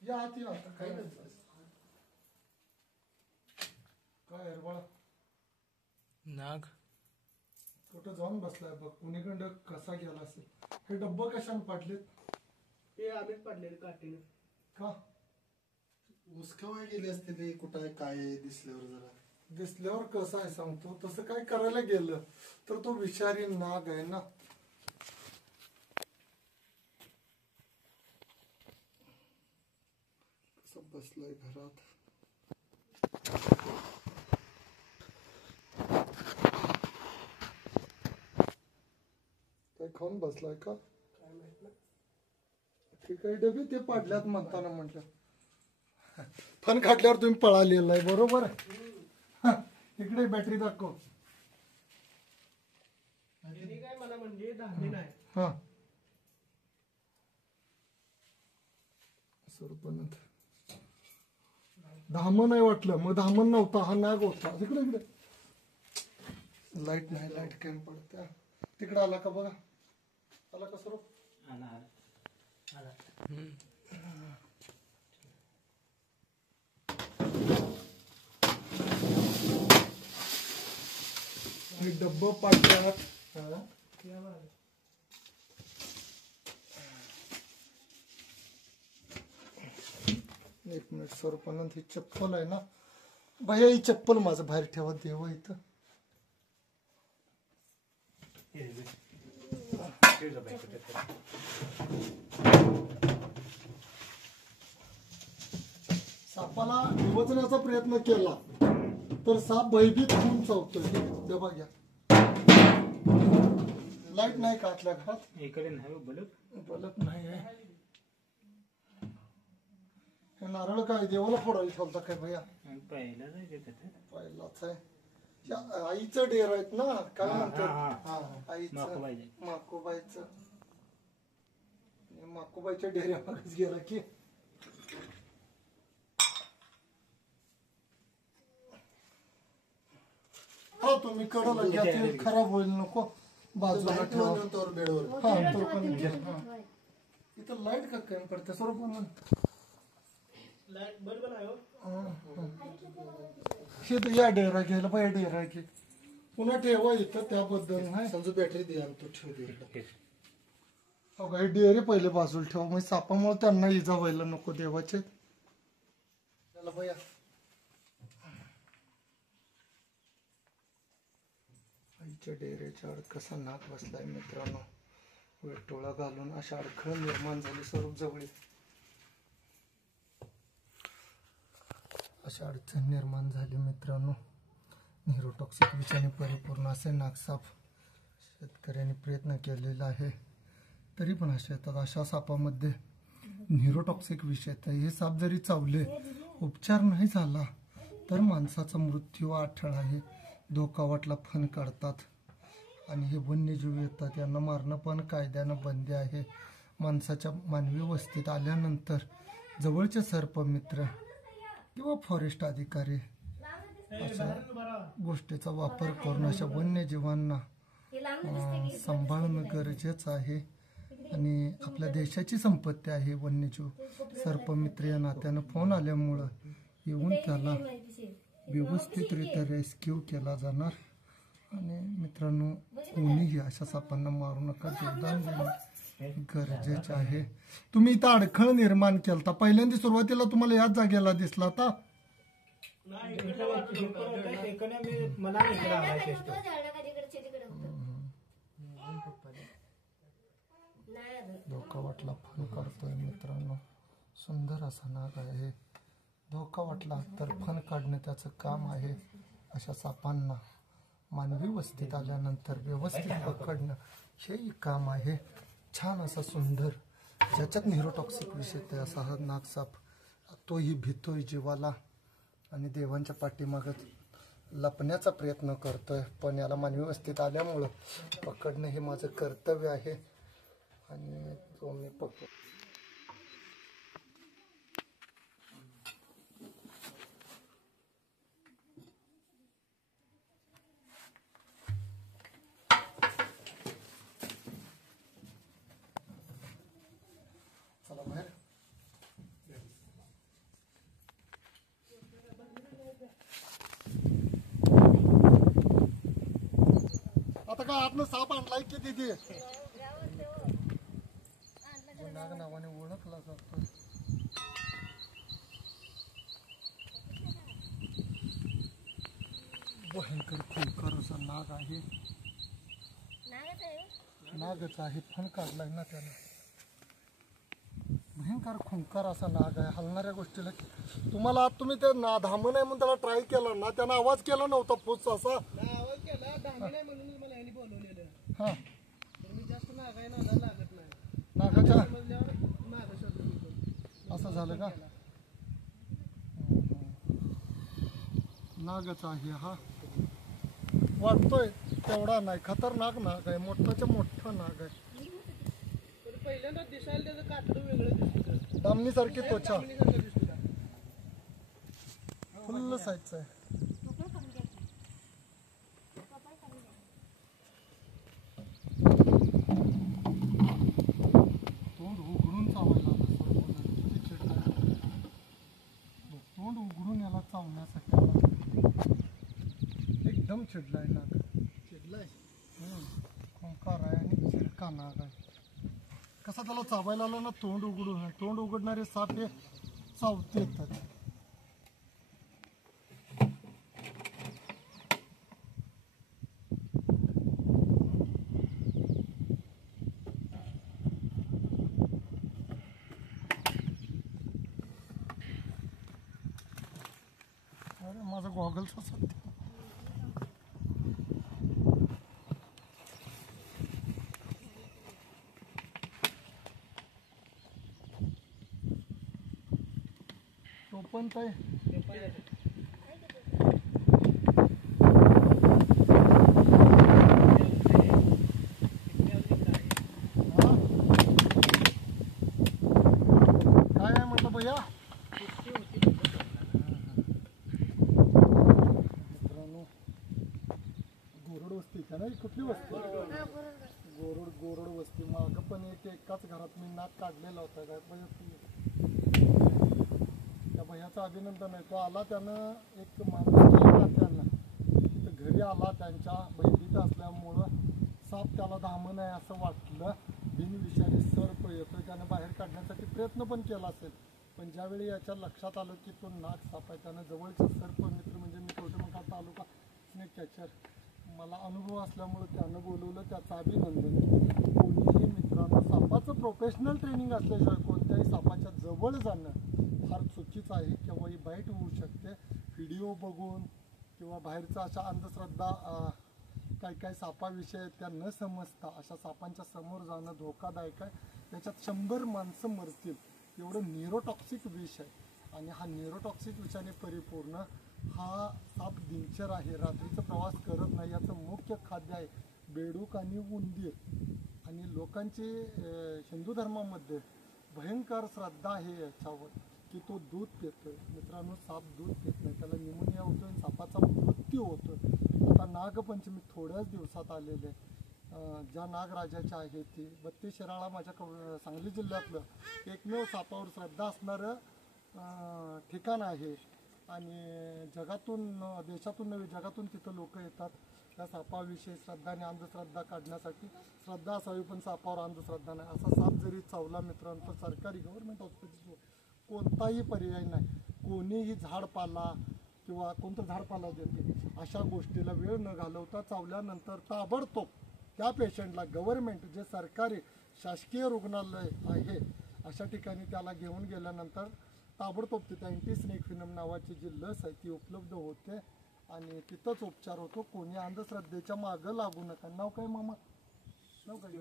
या आत या आता काय नाही काय हरबळा नाग कुठं जाऊन बसलाय बघ कुणीकडं कसा गेला असेल. हे डब्बा कशाने पाडलेत? ते आम्हीच पाडलेले काठीने. का उसकावाय गेले असते ते कुठं काय दिसल्यावर जरा दिसल्यावर कसं आहे सांगतो तसं काय करायला गेलं तर तो विषारी नाग आहे ना. कसं बसलाय घरात काय खाऊन बसलाय का काय माहित ना. ते काही डबे ते पाडल्यात म्हणताना म्हटलं फन काढल्यावर तुम्ही पळालेला आहे बरोबर आहे. इकडे बॅटरी दाखव. त्यांनी काय मला म्हणजे धान्य नाही. हा सरपंच धामण नाही वाटलं मग धामण नव्हता हा नाग होता. इकडे इकडे लाईट नाही लाईट कॅम पडत्या तिकडे आला का बघा. आला का सर डब्बा पाडल्यात. एक मिनिट सरपंच ही चप्पल आहे ना भैया ही चप्पल माझं बाहेर ठेवा देवा इथं. सापाला डिवचण्याचा प्रयत्न केला तर साप भयभीत होऊन चावतोय. डबा घ्या. लाईट नाही का आतल्या घरात? इकडे नाही बलत बलत नाही आहे. हे नारळ काय देवाला फोडायला ठेवता काय भैया? पहिला पहिलाच आहे. आईचं डेर आहेत ना काय म्हणतात आईचं माकोबाईचं. माकोबाईच्या डेऱ्यामागच गेला की हा तुम्ही कडला घ्या ते खराब होईल नको बाजूला ठेवा बेडवर. हा तो पण इथं लाईट का कमी पडते सर्व लाईट बल्ब नाही हो. हे तर या डेरा घ्यायला पाहिजे डेरा घे पुन्हा ठेवा इथं त्याबद्दल नाही. समजू बॅटरी दे आणि तू ठेव दे. हे डेरे पहिले बाजूला ठेवा म्हणजे सापामुळे त्यांना इजा व्हायला नको देवाचे. चला भैया आईच्या डेऱ्याच्या आड कसा नाक बसलाय मित्रांनो. वेटोळा घालून अशा अडखळ निर्माण झाली स्वरूप जवळ अशा अडचण निर्माण झाली मित्रांनो. न्यूरोटॉक्सिक विषाने परिपूर्ण असे नागसाप शेतकऱ्यांनी प्रयत्न केलेला आहे तरी पण असे येतात. अशा सापामध्ये न्यूरोटॉक्सिक विष येतात. हे साप जरी चावले उपचार नाही झाला तर माणसाचा मृत्यू अटळ आहे. धोका वाटला फण काढतात आणि हे वन्यजीव येतात. यांना मारणं पण कायद्यानं बंदी आहे. माणसाच्या मानवी वस्तीत आल्यानंतर जवळचे सर्पमित्र किंवा फॉरेस्ट अधिकारी अशा गोष्टीचा वापर करून अशा वन्यजीवांना सांभाळणं गरजेचं आहे. आणि आपल्या देशाची संपत्ती आहे वन्यजीव. सर्पमित्र या नात्यानं फोन आल्यामुळं येऊन त्याला व्यवस्थितरित्या रेस्क्यू केला जाणार. आणि मित्रांनो कोणीही अशा सापांना मारू नका. जीवदान देणं गरजेचे आहे. तुम्ही इथं अडखळ निर्माण केलता पहिल्यांदा सुरुवातीला तुम्हाला याच जागेला दिसला होता. धोका वाटला फण काढतोय मित्रांनो. सुंदर असा नाग आहे. धोका वाटला तर फण काढणे त्याचं काम आहे. अशा सापांना मानवी वस्तीत आल्यानंतर व्यवस्थित पकडणं हेही काम आहे. छान असा सुंदर ज्याच्यात न्यूरोटॉक्सिक विष येते असा हा नागसाप. तोही भीतोय जीवाला आणि देवांच्या पाठीमागत लपण्याचा प्रयत्न करतोय. पण याला मानवी वस्तीत आल्यामुळं पकडणं हे माझं कर्तव्य आहे आणि तो मी पकड. चला बाहेर आता काय आतनं साप आणलाय की तिथे जो नाग नावाने ओळखला जातो. भयंकर खुंकार असा नाग आहे. नागच आहे, फण काढलाय ना त्यानं. भयंकर खुंकार असा नाग आहे. हलणाऱ्या गोष्टीला तुम्हाला तुम्ही ते धाम नाही म्हणून त्याला ट्राय केला ना, त्यानं आवाज केला नव्हता पुस असा. आवाज केला धामी नाही म्हणून मला यांनी बोलवलेलं. हा तर मी जास्त नागाय नादा लागत नाही. नागाच्या समजल्यावर नागा शोधून घेतो. असं झालं का? नागच आहे हा. वाटतोय तेवढा नाही, खतरनाक नाग आहे, मोठाच्या मोठा नाग आहे. पण पहिल्यांदा दिसायला त्याचं कातडं वेगळं दिसतं. दामणीसारखी त्वचा, दामिनीसारखं दिसतं का? फुल्ल साईजचं आहे. तोंड उघडून चावायला आलं सर्व. किती चिडलाय. तोंड उघडून याला चावण्यासाठी आला. एकदम चिडलाय नाग. चिडलाय खुंकार आहे आणि चिडका नाग आहे. कसा त्याला चावायला आला ना, तोंड उघडून. तोंड उघडणारे साप हे चावते येतात. अरे माझा गॉगलचा सध्या तो पण काय काय आहे म्हटलं भैया. मित्रांनो, गोरड वस्ती का नाही, कुठली वस्ती? गोरड वस्ती. मागं पण एकाच घरात मी नाक काढलेला होता. काय त्या भैयाचं अभिनंदन आहे. तो आला, त्यानं एक माणूस केला, त्यानं घरी आला. त्यांच्या बहिणीत असल्यामुळं साप त्याला धामण आहे असं वाटलं. बिनविषारी सर्प येतो, त्यानं बाहेर काढण्यासाठी प्रयत्न पण केला असेल. पण ज्यावेळी याच्या लक्षात आलं की तो नाग साप आहे, त्यानं जवळचा सर्प मित्र म्हणजे मी कवठेमंकाळ तालुका स्नेक कॅचर, मला अनुभव असल्यामुळं त्यानं बोलवलं. त्याचं अभिनंदन. कोणीही मित्रांनो सापाचं प्रोफेशनल ट्रेनिंग असल्याशिवाय कोणत्याही सापाच्या जवळ जाणं फार चुकीचं आहे. केव्हाही बाईट होऊ शकते. व्हिडिओ बघून किंवा बाहेरचा अशा अंधश्रद्धा काय सापाविषयी त्या न समजता अशा सापांच्या समोर जाणं धोकादायक आहे. त्याच्यात 100 माणसं मरतील एवढं न्यूरोटॉक्सिक विष आहे. आणि हा न्यूरोटॉक्सिक विषाने परिपूर्ण हा साप दिनचर आहे. रात्रीचा प्रवास करत नाही. याचं मुख्य खाद्य आहे बेडूक आणि उंदीर. आणि लोकांची हिंदू धर्मामध्ये भयंकर श्रद्धा आहे याच्यावर की तो दूध पितोय. मित्रांनो, साप दूध पित नाही, त्याला निमोनिया होतोय आणि सापाचा मृत्यू होतोय. आता नागपंचमी थोड्याच दिवसात आलेले. ज्या नागराजाच्या आहे ती 32 शिराळा माझ्या सांगली जिल्ह्यातलं एकमेव सापावर श्रद्धा असणारं ठिकाण आहे. आणि जगातून देशातून नव्हे जगातून तिथं लोक येतात त्या सापाविषयी श्रद्धा आणि अंधश्रद्धा काढण्यासाठी. श्रद्धा असावी पण सापावर अंधश्रद्धा नाही. असा साप जरी चावला मित्रांनो तर सरकारी गव्हर्नमेंट हॉस्पिटल कोणताही पर्याय नाही. कोणीही झाडपाला किंवा कोणतं झाडपाला देते अशा गोष्टीला वेळ न घालवता चावल्यानंतर ताबडतोब त्या पेशंटला गव्हर्नमेंट जे सरकारी शासकीय रुग्णालय आहे अशा ठिकाणी त्याला घेऊन गेल्यानंतर ताबडतोब तिथं अँटीस्नेकव्हिनम नावाची जी लस आहे ती उपलब्ध होते आणि तिथंच उपचार होतो. कोणी अंधश्रद्धेच्या मागं लागू नका. नाव काय मामा? नाव काय?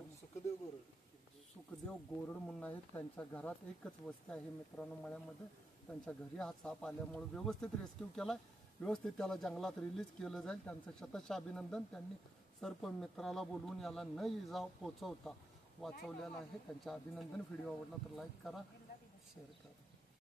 सुखदेव गोरड म्हणून आहेत. त्यांच्या घरात एकच वस्ती आहे मित्रांनो मळ्यामध्ये. त्यांच्या घरी हा साप आल्यामुळे व्यवस्थित रेस्क्यू केलाय. व्यवस्थित त्याला जंगलात रिलीज केलं जाईल. त्यांचं शतशः अभिनंदन. त्यांनी सर्प मित्राला बोलवून याला न इजा पोचवता वाचवलेला आहे. त्यांचे अभिनंदन. व्हिडिओ आवडला तर लाईक करा, शेअर करा.